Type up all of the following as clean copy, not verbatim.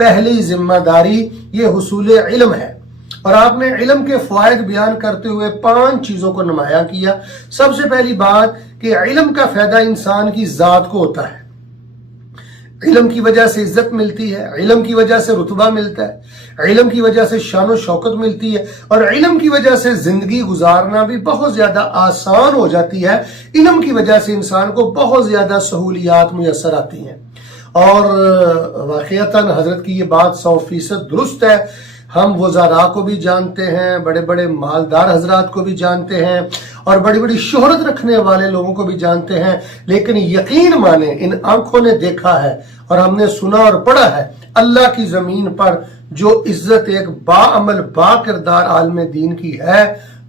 پہلی ذمہ داری یہ حصول علم ہے، اور آپ نے علم کے فوائد بیان کرتے ہوئے 5 چیزوں کو نمایاں کیا۔ سب سے پہلی بات کہ علم کا فائدہ انسان کی ذات کو ہوتا ہے، علم کی وجہ سے عزت ملتی ہے، علم کی وجہ سے رتبہ ملتا ہے، علم کی وجہ سے شان و شوکت ملتی ہے، اور علم کی وجہ سے زندگی گزارنا بھی بہت زیادہ آسان ہو جاتی ہے۔ علم کی وجہ سے انسان کو بہت زیادہ سہولیات میسر آتی ہیں، اور واقعتاً حضرت کی یہ بات 100% درست ہے۔ ہم وزراء کو بھی جانتے ہیں، بڑے بڑے مالدار حضرات کو بھی جانتے ہیں، اور بڑی بڑی شہرت رکھنے والے لوگوں کو بھی جانتے ہیں، لیکن یقین مانیں ان آنکھوں نے دیکھا ہے اور ہم نے سنا اور پڑھا ہے، اللہ کی زمین پر جو عزت ایک باعمل با کردار عالم دین کی ہے،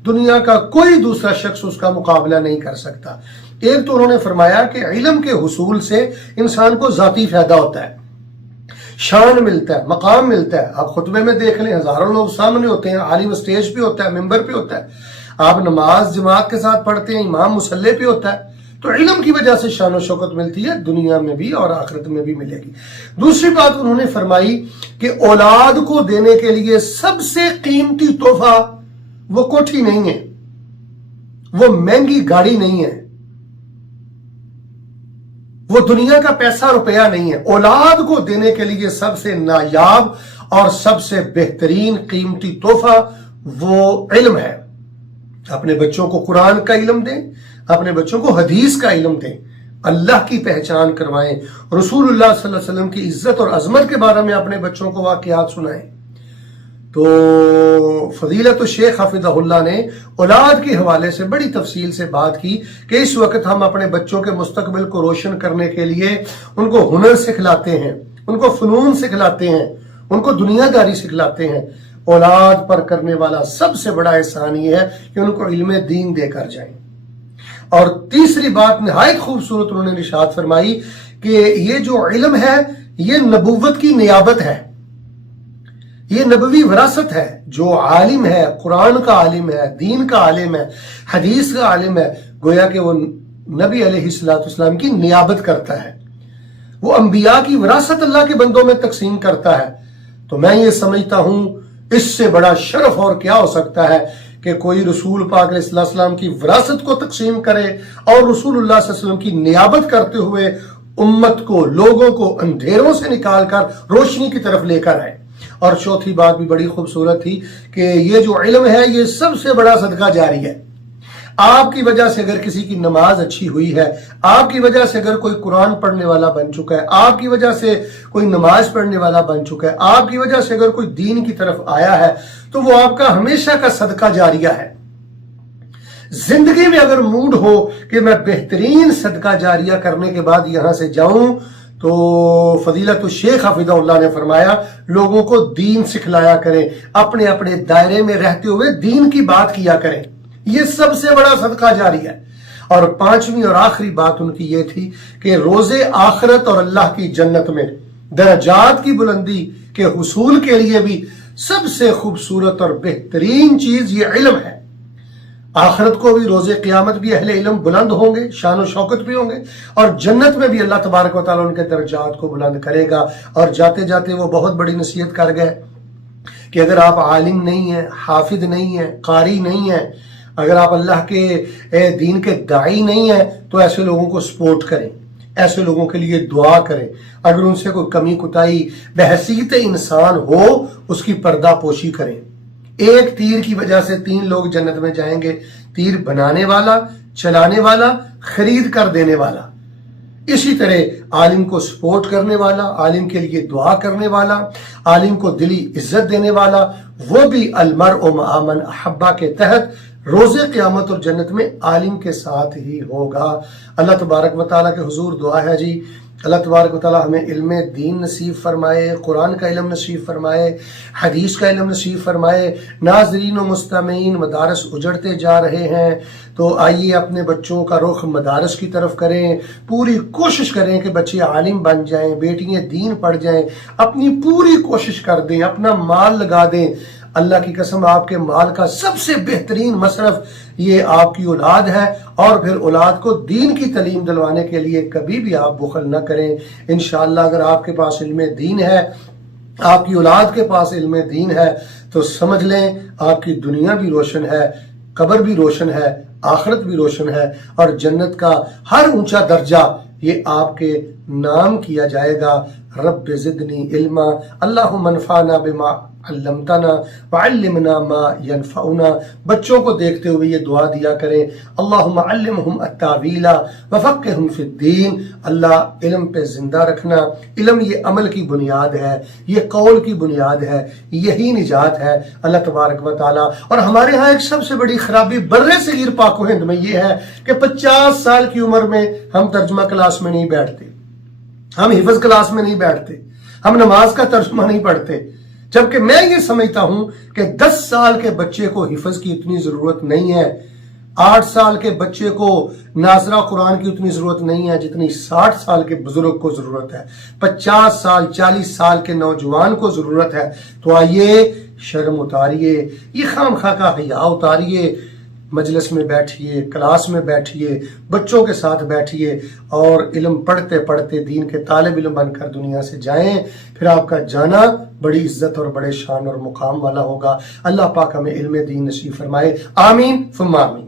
دنیا کا کوئی دوسرا شخص اس کا مقابلہ نہیں کر سکتا۔ ایک تو انہوں نے فرمایا کہ علم کے حصول سے انسان کو ذاتی فائدہ ہوتا ہے، شان ملتا ہے، مقام ملتا ہے۔ آپ خطبے میں دیکھ لیں، ہزاروں لوگ سامنے ہوتے ہیں، عالم اسٹیج پہ ہوتا ہے، ممبر پہ ہوتا ہے، آپ نماز جماعت کے ساتھ پڑھتے ہیں، امام مصلی پہ ہوتا ہے، تو علم کی وجہ سے شان و شوکت ملتی ہے، دنیا میں بھی اور آخرت میں بھی ملے گی۔ دوسری بات انہوں نے فرمائی کہ اولاد کو دینے کے لیے سب سے قیمتی تحفہ وہ کوٹھی نہیں ہے، وہ مہنگی گاڑی نہیں ہے، وہ دنیا کا پیسہ روپیہ نہیں ہے۔ اولاد کو دینے کے لیے سب سے نایاب اور سب سے بہترین قیمتی تحفہ وہ علم ہے۔ اپنے بچوں کو قرآن کا علم دیں، اپنے بچوں کو حدیث کا علم دیں، اللہ کی پہچان کروائیں، رسول اللہ صلی اللہ علیہ وسلم کی عزت اور عظمت کے بارے میں اپنے بچوں کو واقعات سنائیں۔ تو فضیلت الشیخ حفظہ اللہ نے اولاد کے حوالے سے بڑی تفصیل سے بات کی کہ اس وقت ہم اپنے بچوں کے مستقبل کو روشن کرنے کے لیے ان کو ہنر سکھلاتے ہیں، ان کو فنون سکھلاتے ہیں، ان کو دنیا داری سکھلاتے ہیں۔ اولاد پر کرنے والا سب سے بڑا احسان یہ ہے کہ ان کو علم دین دے کر جائیں۔ اور تیسری بات نہایت خوبصورت انہوں نے ارشاد فرمائی کہ یہ جو علم ہے یہ نبوت کی نیابت ہے، یہ نبوی وراثت ہے۔ جو عالم ہے، قرآن کا عالم ہے، دین کا عالم ہے، حدیث کا عالم ہے، گویا کہ وہ نبی علیہ السلام کی نیابت کرتا ہے، وہ انبیاء کی وراثت اللہ کے بندوں میں تقسیم کرتا ہے۔ تو میں یہ سمجھتا ہوں اس سے بڑا شرف اور کیا ہو سکتا ہے کہ کوئی رسول پاک علیہ السلام کی وراثت کو تقسیم کرے اور رسول اللہ صلی اللہ علیہ وسلم کی نیابت کرتے ہوئے امت کو، لوگوں کو اندھیروں سے نکال کر روشنی کی طرف لے کر آئے۔ اور چوتھی بات بھی بڑی خوبصورت تھی کہ یہ جو علم ہے یہ سب سے بڑا صدقہ جاری ہے۔ آپ کی وجہ سے اگر کسی کی نماز اچھی ہوئی ہے، آپ کی وجہ سے اگر کوئی قرآن پڑھنے والا بن چکا ہے، آپ کی وجہ سے کوئی نماز پڑھنے والا بن چکا ہے، آپ کی وجہ سے اگر کوئی دین کی طرف آیا ہے، تو وہ آپ کا ہمیشہ کا صدقہ جاریہ ہے۔ زندگی میں اگر موڈ ہو کہ میں بہترین صدقہ جاریہ کرنے کے بعد یہاں سے جاؤں، تو فضیلت الشیخ حفظہ اللہ نے فرمایا لوگوں کو دین سکھلایا کریں، اپنے اپنے دائرے میں رہتے ہوئے دین کی بات کیا کریں، یہ سب سے بڑا صدقہ جاری ہے۔ اور پانچویں اور آخری بات ان کی یہ تھی کہ روز آخرت اور اللہ کی جنت میں درجات کی بلندی کے حصول کے لیے بھی سب سے خوبصورت اور بہترین چیز یہ علم ہے۔ آخرت کو بھی، روز قیامت بھی اہل علم بلند ہوں گے، شان و شوکت بھی ہوں گے، اور جنت میں بھی اللہ تبارک و تعالیٰ ان کے درجات کو بلند کرے گا۔ اور جاتے جاتے وہ بہت بڑی نصیحت کر گئے کہ اگر آپ عالم نہیں ہیں، حافظ نہیں ہیں، قاری نہیں ہیں، اگر آپ اللہ کے دین کے داعی نہیں ہیں، تو ایسے لوگوں کو سپورٹ کریں، ایسے لوگوں کے لیے دعا کریں، اگر ان سے کوئی کمی کوتاہی بحیثیت انسان ہو اس کی پردہ پوشی کریں۔ ایک تیر کی وجہ سے 3 لوگ جنت میں جائیں گے، تیر بنانے والا، چلانے والا، خرید کر دینے والا۔ اسی طرح عالم کو سپورٹ کرنے والا، عالم کے لیے دعا کرنے والا، عالم کو دلی عزت دینے والا، وہ بھی المرء مع من احبہ کے تحت روز قیامت اور جنت میں عالم کے ساتھ ہی ہوگا۔ اللہ تبارک و تعالیٰ کے حضور دعا ہے جی، اللہ تبارک و تعالیٰ ہمیں علم دین نصیب فرمائے، قرآن کا علم نصیب فرمائے، حدیث کا علم نصیب فرمائے۔ ناظرین و مستمعین، مدارس اجڑتے جا رہے ہیں، تو آئیے اپنے بچوں کا رخ مدارس کی طرف کریں، پوری کوشش کریں کہ بچے عالم بن جائیں، بیٹیاں دین پڑھ جائیں، اپنی پوری کوشش کر دیں، اپنا مال لگا دیں۔ اللہ کی قسم آپ کے مال کا سب سے بہترین مصرف یہ آپ کی اولاد ہے، اور پھر اولاد کو دین کی تعلیم دلوانے کے لیے کبھی بھی آپ بخل نہ کریں۔ انشاءاللہ اگر آپ کے پاس علم دین ہے آپ کی اولاد کے پاس علم دین ہے تو سمجھ لیں آپ کی دنیا بھی روشن ہے، قبر بھی روشن ہے، آخرت بھی روشن ہے، اور جنت کا ہر اونچا درجہ یہ آپ کے نام کیا جائے گا، رب زدنی علما، اللہم انفعنا بما علمتنا وعلمنا ما ينفعنا۔ بچوں کو دیکھتے ہوئے یہ دعا دیا کریں، اللہم علمہم التاویل وفقہم فی الدین۔ اللہ علم پہ زندہ رکھنا، علم یہ عمل کی بنیاد ہے، یہ قول کی بنیاد ہے، یہی نجات ہے اللہ تبارک و تعالی۔ اور ہمارے ہاں ایک سب سے بڑی خرابی بر صغیر پاک و ہند میں یہ ہے کہ 50 سال کی عمر میں ہم ترجمہ کلاس میں نہیں بیٹھتے، ہم حفظ کلاس میں نہیں بیٹھتے، ہم نماز کا ترجمہ نہیں پڑھتے، جبکہ میں یہ سمجھتا ہوں کہ 10 سال کے بچے کو حفظ کی اتنی ضرورت نہیں ہے، 8 سال کے بچے کو ناظرہ قرآن کی اتنی ضرورت نہیں ہے جتنی 60 سال کے بزرگ کو ضرورت ہے، 50 سال 40 سال کے نوجوان کو ضرورت ہے۔ تو آئیے شرم اتاریے، یہ خام خواہ کا حیا اتاریے، مجلس میں بیٹھیے، کلاس میں بیٹھیے، بچوں کے ساتھ بیٹھیے، اور علم پڑھتے پڑھتے دین کے طالب علم بن کر دنیا سے جائیں، پھر آپ کا جانا بڑی عزت اور بڑے شان اور مقام والا ہوگا۔ اللہ پاک ہمیں علم دین نصیب فرمائے، آمین ثم آمین۔